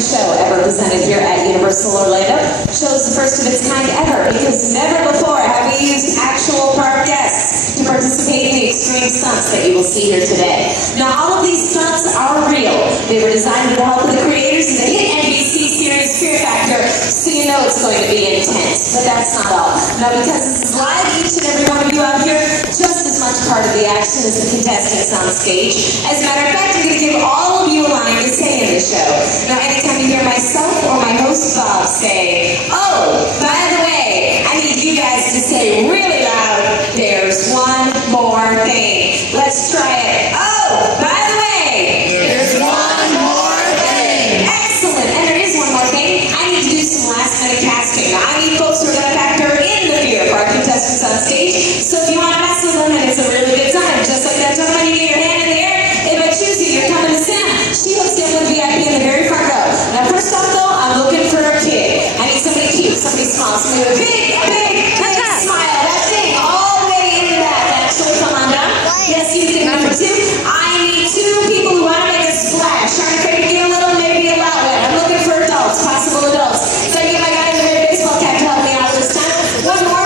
show ever presented here at Universal Orlando. The show is the first of its kind ever because never before have we used actual park guests to participate in the extreme stunts that you will see here today. Now, all of these stunts are real. They were designed with the help of the creators of the hit NBC series Fear Factor, so you know it's going to be intense. But that's not all. Now, because this is live, each and every one of you out here just as much part of the action as the contestants on stage. As a matter of fact, I'm going to give all of you a line to say in the show. Now, anytime you hear myself or my host Bob say, "Oh, by the way," I need you guys to say really loud, "There's one more thing." Let's try it. "Oh, by the way, there's one more thing." Excellent. And there is one more thing. I need to do some last minute casting. Now, I need folks who are going to factor in the fear of our contestants on stage. So if you want to mess with them, and it's a really good time, just like that gentleman, you get your hand in the air. If I choose you, you're coming to Sam. She hooks in with VIP in the very front row. Now, first off, though, I'm looking for a kid. I need somebody cute, somebody small, somebody with a big smile. That thing all the way in the back. Actually, come on down. Yes, you think number two. I need two people who want to make a splash. Aren't afraid to get a little, maybe a lot wet. I'm looking for adults, possible adults. So I get my guy in the red baseball cap to help me out this time. One more.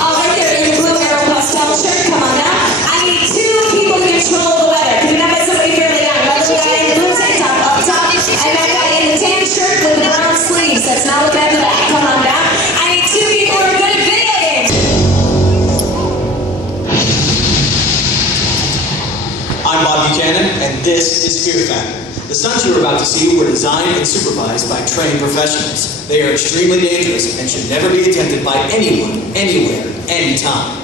All right there in the blue arrow pastel shirt. Come on down. I need two people to control the weather. Can we not have somebody fairly young? Another guy in the blue tank top up top, and that guy in the tan shirt with the brown sleeves. That's not looking at the back. Come on down. I need two people who are good at video games. I'm Bob Buchanan, and this is Fear Factor. The stunts you are about to see were designed and supervised by trained professionals. They are extremely dangerous and should never be attempted by anyone, anywhere, anytime.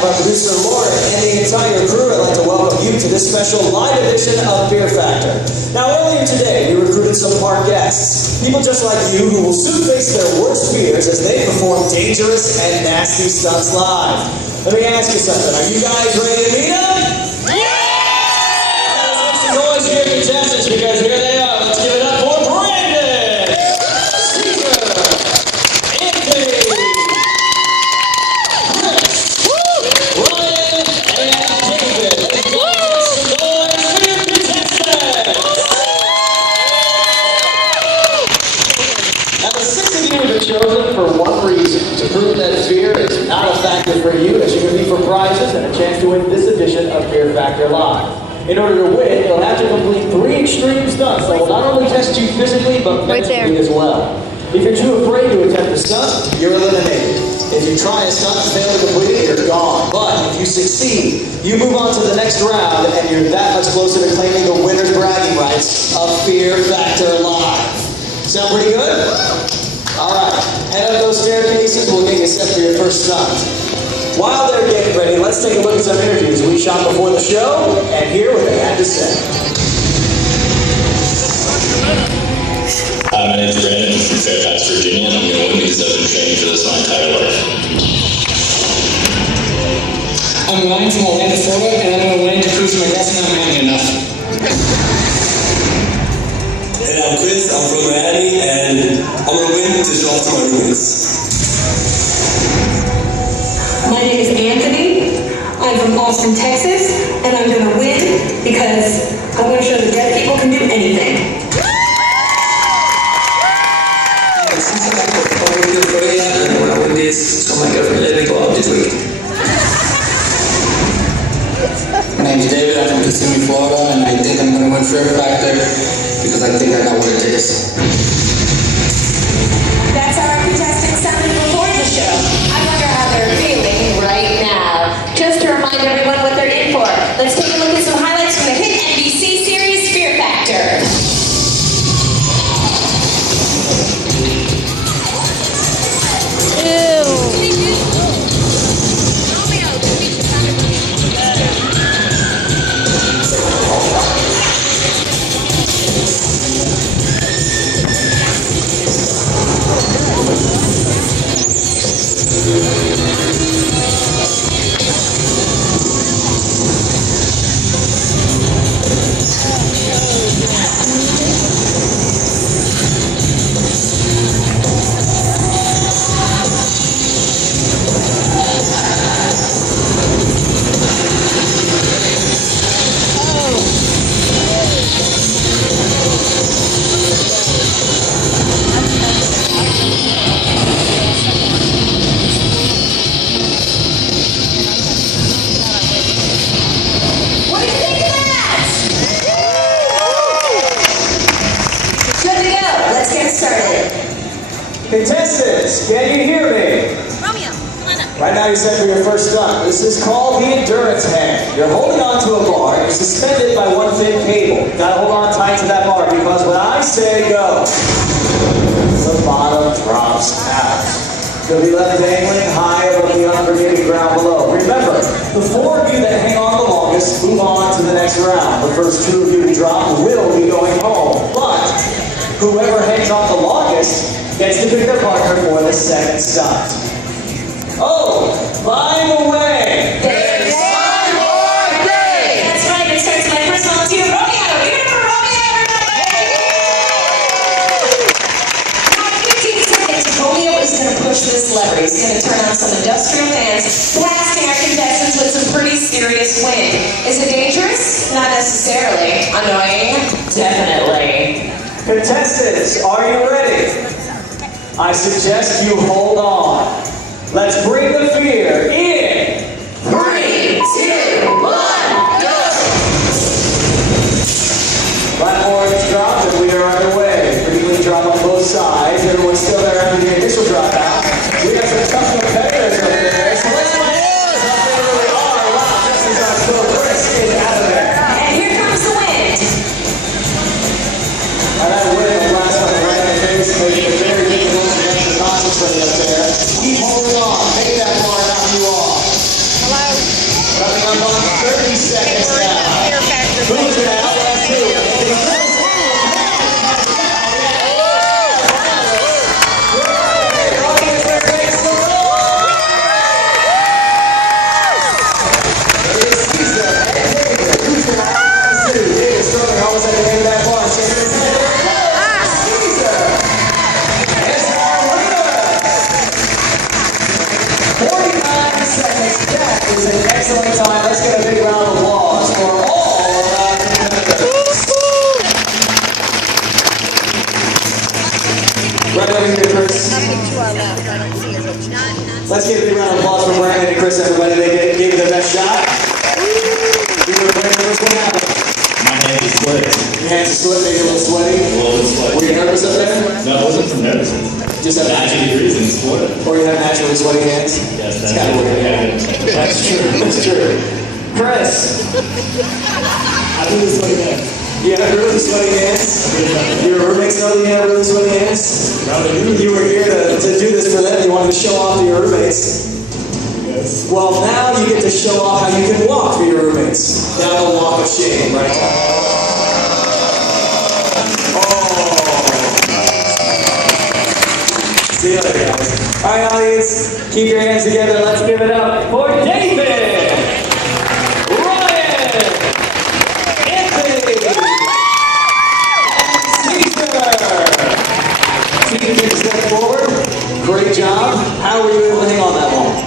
Producer Laura and the entire crew, I'd like to welcome you to this special live edition of Fear Factor. Now, earlier today, we recruited some park guests, people just like you who will soon face their worst fears as they perform dangerous and nasty stunts live. Let me ask you something. Are you guys ready to meet them? Yeah! Let's make some noise here, contestants, because here they are. Let's give it up for Brandon, Caesar, Anthony, chosen for one reason, to prove that fear is not a factor for you, as you can be for prizes and a chance to win this edition of Fear Factor Live. In order to win, you'll have to complete 3 extreme stunts that will not only test you physically, but mentally as well. If you're too afraid to attempt a stunt, you're eliminated. If you try a stunt and fail to complete it, you're gone. But if you succeed, you move on to the next round, and you're that much closer to claiming the winner's bragging rights of Fear Factor Live. Sound pretty good? Alright, head up those staircases, we'll get you set for your first stunt. While they're getting ready, let's take a look at some interviews we shot before the show and hear what they had to say. Hi, my name is Brandon. I'm from Fairfax, Virginia, and I'm going to win because I've been training for this my entire life. I'm Ryan from Orlando, Florida, and I'm going to win to prove to my guessing I'm manly enough. And I'm Chris, I'm from Miami, and I'm going to win to show off to my roommates. My name is Anthony. I'm from Austin, Texas, and I'm going to win because I want to show the deaf people can do anything. My name is David, I'm from Kissimmee, Florida, and I think I'm going to win Fear Factor because I think I got what it takes. That's how our contestants sounded before the show. I wonder how they're feeling right now. Just to remind everyone what they're in for, let's take a look at some highlights from the hit NBC series Fear Factor. Contestants, can you hear me? Romeo, come on up. Right now you're set for your first stunt. This is called the endurance hang. You're holding on to a bar. You're suspended by one thin cable. You gotta hold on tight to that bar because when I say go, the bottom drops out. You'll be left dangling high above the unforgiving ground below. Remember, the 4 of you that hang on the longest move on to the next round. The first 2 of you to drop will be going home. But whoever hangs on the longest gets to pick their partner for the second stunt. Oh, by the way, There's one more thing. That's right, it starts my first volunteer, Romeo. Give it up for Romeo, everybody! Now, in 15 seconds, Romeo is going to push this lever. He's going to turn on some industrial fans, blasting our contestants with some pretty serious wind. Is it dangerous? Not necessarily. Annoying? Definitely. contestants, are you ready? I suggest you hold on. Let's bring the fear in. 3, 2, 1, go! Platforms dropped and we are underway. Frequently drop on both sides. Everyone's still there after the initial drop out. We got some tough competitors over there. So let's find out how they really are. Wow, just as our pro Chris is out of there. And here comes the wind. And that wind will blast up right in the face, making it very difficult to get the concentrate up there. Keep holding on. Take that bar out you off. Hello? Coming up on 30 seconds now. Fear factor. Who's it out? Last two. It's an excellent time. Let's get a big round of applause for all of our competitors. Right over here, Chris. Let's give a big round of applause for Brandon and Chris, everybody. They gave it their best shot. You were Brandon, what happened? My hands are sweaty. Your hands are sweaty, maybe a little sweaty. A little bit sweaty. Were you nervous up there? No, it wasn't from nervous. Just have Naturally reasons for it. Or you have naturally sweaty hands? Yes, It's that's kind of weird. it. That's true. That's true. Chris. I do this like that. You have really sweaty hands? Your roommates know that you have really sweaty hands? You were here to do this for them. You wanted to show off to your roommates. Yes. Well, now you get to show off how you can walk for your roommates. Down the walk of shame, right? See you later, guys. All right, audience, keep your hands together. Let's give it up for David, Ryan, Anthony, Caesar. Take a step forward. Great job. How were you able to hang on that long?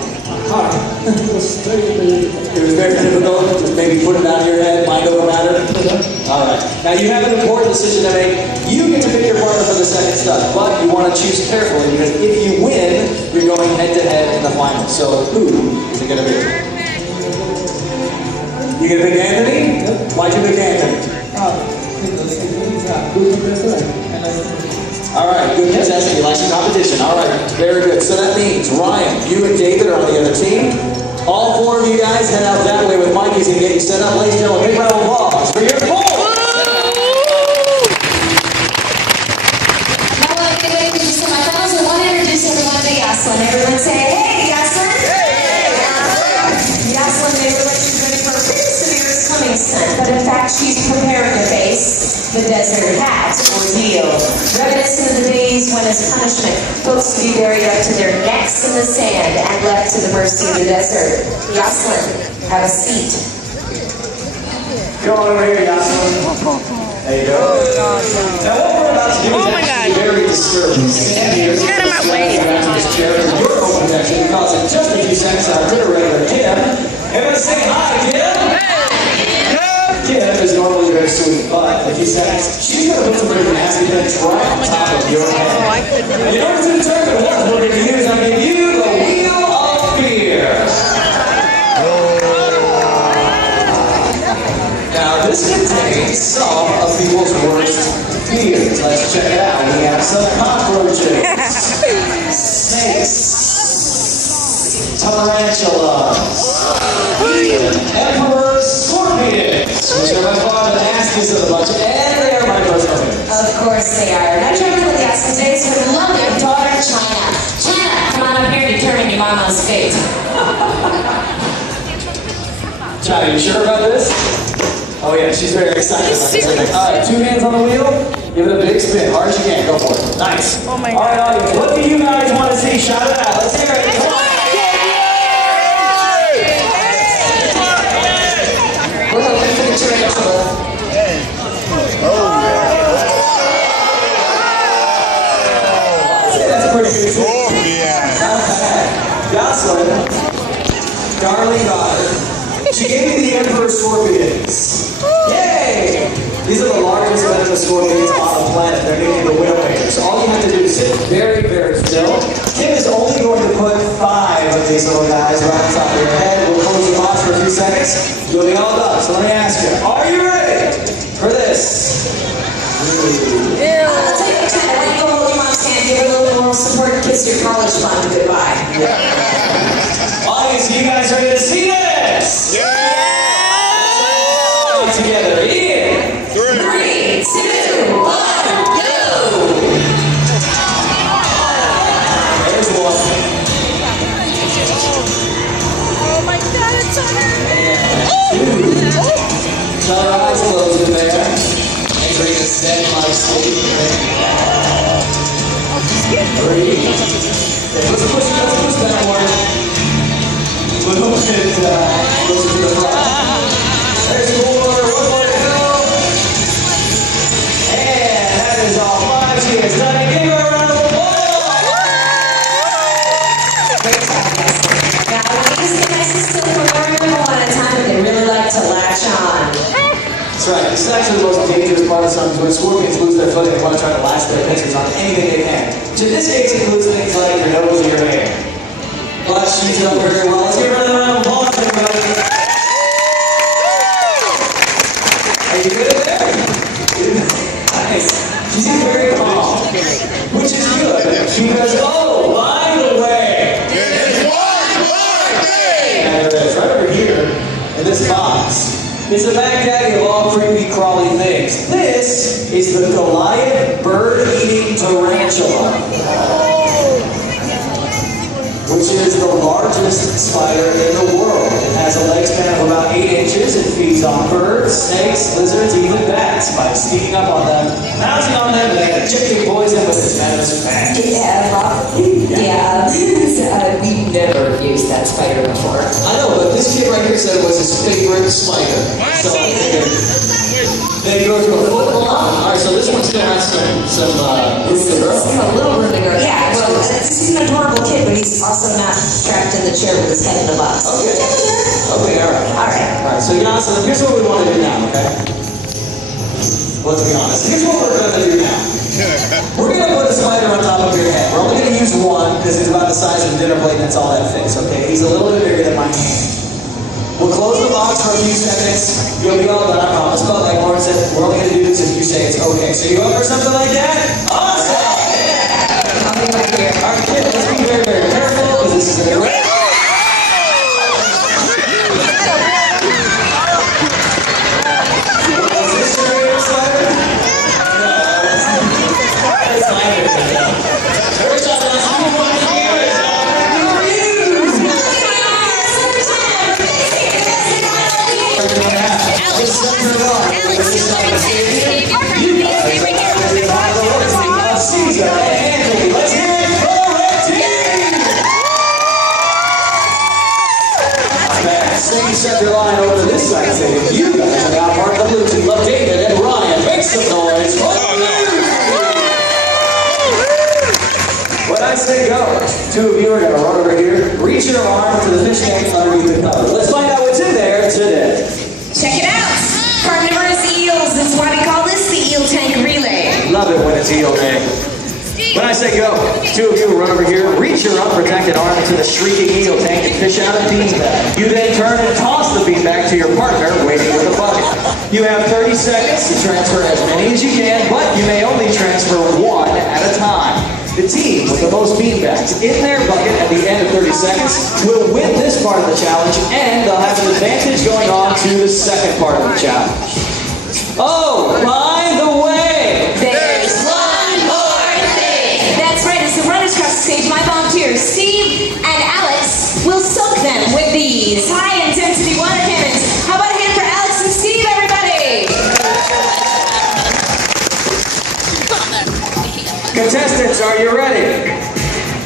Hard. It was very difficult. Just maybe put it out of your head, mind over matter. All right. Now you have an important decision to make. You get to pick your partner for the second stunt, but you want to choose carefully because if you win, you're going head-to-head in the final. So who is it going to be? You going to pick Anthony? Why'd you pick Anthony? All right, good contestant. You like some competition. All right, very good. So that means Ryan, you and David are on the other team. All 4 of you guys head out that way with Mikey's and get you set up. Ladies and gentlemen, big round of applause for your 4. Everyone say, hey, Yaslin! Hey! Yaslin may look like she's ready for a pretty severe swimming stunt, but in fact she's preparing to face the desert hat ordeal. Reminiscent of the days when, as punishment, folks would be buried up to their necks in the sand and left to the mercy of the desert. Yaslin, have a seat. Come on over here, Yaslin. There you go. Now what we're about to do is actually very disturbing. Get out of my way. Your own protection because in just a few seconds our curator Kim. Everyone say hi, Kim. Kim is normally very sweet, but in a few seconds she's going to put some very nasty things right on top of your head. And in order to determine what we're going to use, I give you the Wheel of Fear. Now this contains some of people's worst fears. Let's check it out. We have some cockroaches, snakes, tarantulas, emperor scorpions, which are by far the nastiest of the bunch, and they are my personal favorites. Of course they are. Now joining with us today is her loving daughter, China. China, come on up here and determine your mama's fate. China, you sure about this? Oh yeah, she's very excited about this. Alright, 2 hands on the wheel. Give it a big spin. Hard as you can. Go for it. Nice. Oh my God. Alright, audience, what do you guys want to see? Shout it out. Let's hear it. Come on. We're hoping for the tarantula. I'd say that's pretty good. Jocelyn, darling daughter, she gave me the Emperor Scorpions. Yay! These are the largest venomous scorpions on the planet. They're named the Widowmaker. So all you have to do is sit very, very still. Kim is only going to put 5 of these little guys right on top of your head. We'll close the box for a few seconds. You'll be all done. So let me ask you, are you ready for this? I'll tell you what, China, why don't you go hold your mom's hand, give her a little moral support, and kiss your college fund goodbye. Audience, you guys ready to see this? All together, in 3, 2, 1, go! There's one. Oh my God, it's on her. Shut our eyes closed in there. Entering a dead like sleep. 3. Let's push that one. A little bit closer to the front. There's 4. 1 more to go. And that is all 5 cheers. Johnny, give her a round of applause. Now, ladies, the nicest still for everyone one at a time, but they really like to latch on. That's right. This is actually the most dangerous part of something. When scorpions lose their footing, they want to try to latch their pincers on anything they can. To this case, it includes things like your nose and your hair. But she's done very well. Let's give her another round of applause, everybody. Are you good at that? Nice. She seems very calm, which is good because, oh, by the way, It's one birthday! and there is right over here in this box. It's a Baghdadi of all creepy, crawly things. This is the Goliath bird-eating tarantula, which is the largest spider in the world. It has a leg span of about 8 inches. It feeds on birds, snakes, lizards, even bats by sneaking up on them, pouncing on them, and then injecting poison with its venomous fangs. We've never used that spider before. I know, but this kid right here said it was his favorite spider. So I figured maybe go to a football. Alright, so this one still has some room to grow. A little room to grow. Yeah, well, he's an adorable kid, but he's also not strapped in the chair with his head in a box. Okay. Okay, alright. Alright. Alright, so Jocelyn, here's what we want to do now, okay? Let's be honest. Here's what we're going to do now. We're going to put a spider on top of your head. We're only going to use one because it's about the size of a dinner plate and that's all that fits, okay? He's a little bit bigger than my hand. We'll close the box for a few seconds. You'll be all done, I promise. But like Lauren said, we're only going to do this if you say it's okay. So you up for something like that? Awesome! Yeah! I'll be right here. All right, kid, let's be very, very careful because this is a great... Set your line over to this side and say, you guys are now part of the Blue Team. Love David and Ryan. Make some noise. When I say go, 2 of you are going to run over here, reach your arm to the fish tank underneath the cover. Let's find out what's in there today. Check it out. Carnivorous eels. That's why we call this the eel tank relay. Love it when it's eel day. When I say go, two of you will run over here, reach your unprotected arm into the shrieking eel tank and fish out a beanbag. You then turn and toss the beanbag to your partner waiting with a bucket. You have 30 seconds to transfer as many as you can, but you may only transfer one at a time. The team with the most beanbags in their bucket at the end of 30 seconds will win this part of the challenge, and they'll have an advantage going on to the second part of the challenge. Oh, by the way, There's one more thing. That's right, as the runners cross the stage, my volunteers, Steve and Alex, will soak them with these high-intensity water cannons. How about a hand for Alex and Steve, everybody? contestants, are you ready?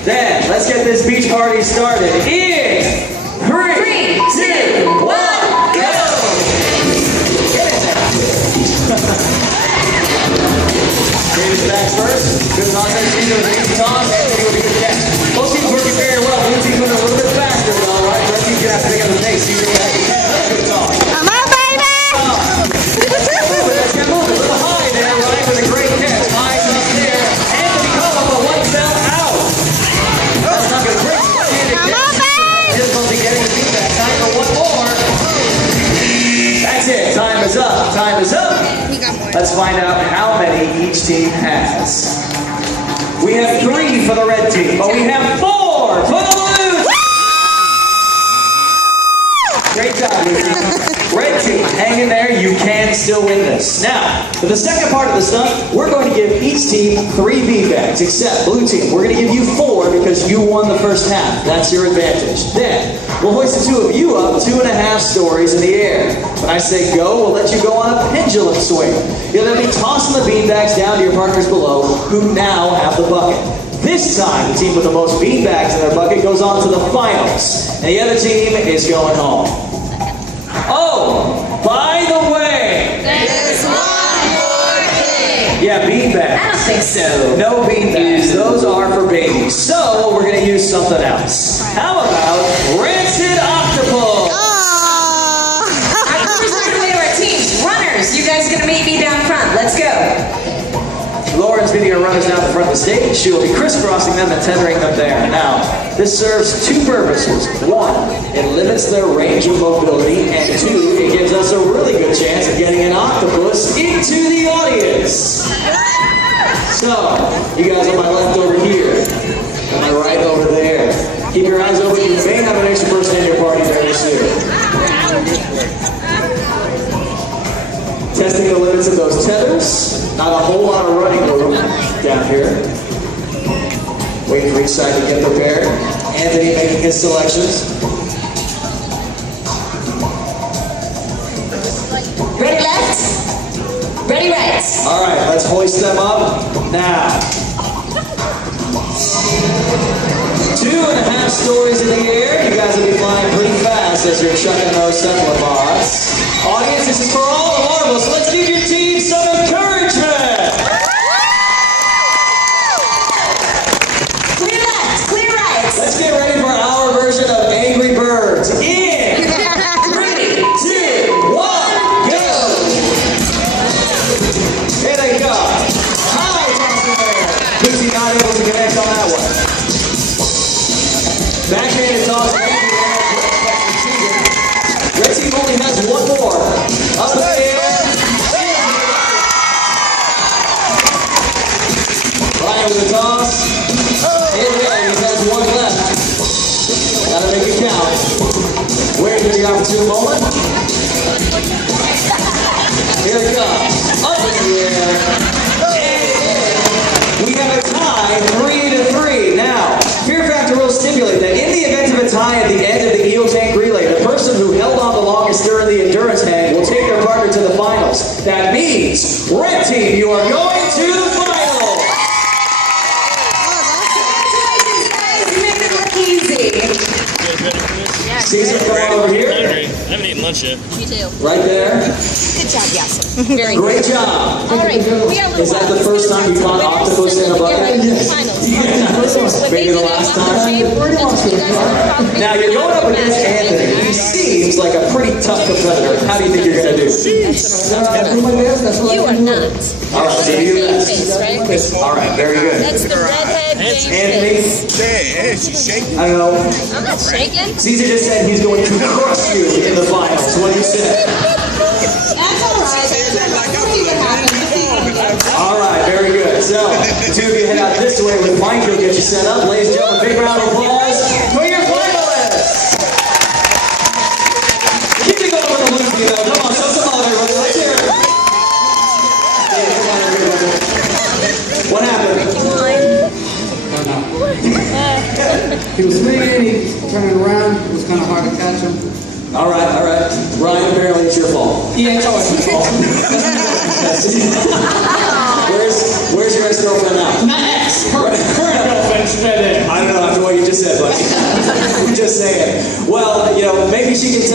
Then, let's get this beach party started in 3, 2, 1, go! David's back first. Good toss, Steve with an easy toss, and Steve with a good catch. Both teams working very well. Blue team went a little bit faster, though, right? Red team's gonna have to pick up the pace. See what good toss. Come on, baby! Let's get moving. A little high there, right? With a great catch. High up there. Anthony Cullen, but one fell out. That's not good. Great Come on, baby! difficulty getting the feedback. Time for one more. That's it. Time is up. Time is up. Let's find out how many each team has. We have 3 for the red team, but we have 4 for the blue team. Great job, blue team. Red team, hang in there. You can still win this. Now, for the second part of the stunt, we're going to give each team 3 beanbags, except blue team. We're going to give you 4 because you won the first half. That's your advantage. Then, we'll hoist the 2 of you up 2.5 stories in the air. When I say go, we'll let you go on a pendulum swing. You'll then be tossing the beanbags down to your partners below, who now have the bucket. This time, the team with the most beanbags in their bucket goes on to the finals, and the other team is going home. Oh, by the way, There's one more thing. yeah, beanbags. I don't think so. No beanbags. Those are for babies. So we're gonna use something else. How about rancid octopus? I'm first working away to our teams. Runners, you guys are gonna meet me down front. Let's go. Lauren's meeting her runners down the front of the stage. She will be crisscrossing them and tethering them there. Now, this serves 2 purposes. 1, it limits their range of mobility, and 2, it gives us a really good chance of getting an octopus into the audience. So, you guys on my left over here, on my right over there. Keep your eyes open. You may have an extra person in your party very soon. Testing the limits of those tethers. Not a whole lot of running room down here. Waiting for each side to get prepared. Anthony making his selections. Ready left? Ready right? All right, let's hoist them up now. 2.5 stories in the air. You guys will be flying pretty fast as you're chucking those cephalopods. Audience, this is for all the marbles, so let's give your team some encouragement. Clear left, clear right. Let's get ready for our version of Angry Birds. In 3, 2, 1, go! Here they go. High toss in there. Lucy not able to connect on that one. Backhanded toss. Red team only has 1 more. Up in the air. Ryan with the toss. In there, he has 1 left. Gotta make it count. Waiting for the opportune moment. Here it comes. Up in the air. And we have a tie, 3-3. Now, Fear Factor will stipulate that in the event of a tie at the end of the eel tank relay, the person who held on the longest during the endurance hang will take their partner to the finals. That means, red team, you are going to the finals. Congratulations, guys. You made it look easy. Caesar, come on over here. I haven't eaten lunch yet. Me too. Right there. Good job, Yasser. Very good. Great job. All right, we got a little Is that while. the first time you caught octopus in a bucket? Maybe the last time? Now you're going up against Anthony. He seems like a pretty tough competitor. How do you think you're going to do? You are not. All right, so you do your best. Face, right? All right, very good. That's the redhead Anthony, I don't know. I'm not shaking. Caesar just said he's going to crush you in the finals. What do you say? That's all right. We'll see what happens. All right, very good. So, the two of you head out this way with Mike. He'll get you set up. Ladies and gentlemen, big round of applause for your finalists. Keep it going with the Lucy, though. Come on, show some love, everybody. Let's hear it. What happened? He was swinging, he was turning around, it was kind of hard to catch him. All right, all right. Ryan, apparently it's your fault. Yeah, it's always my fault. Where's your ex-girlfriend now? Not ex, current girlfriend, she's right there. I don't know after what you just said, buddy. I'm just saying. Well, maybe she can tell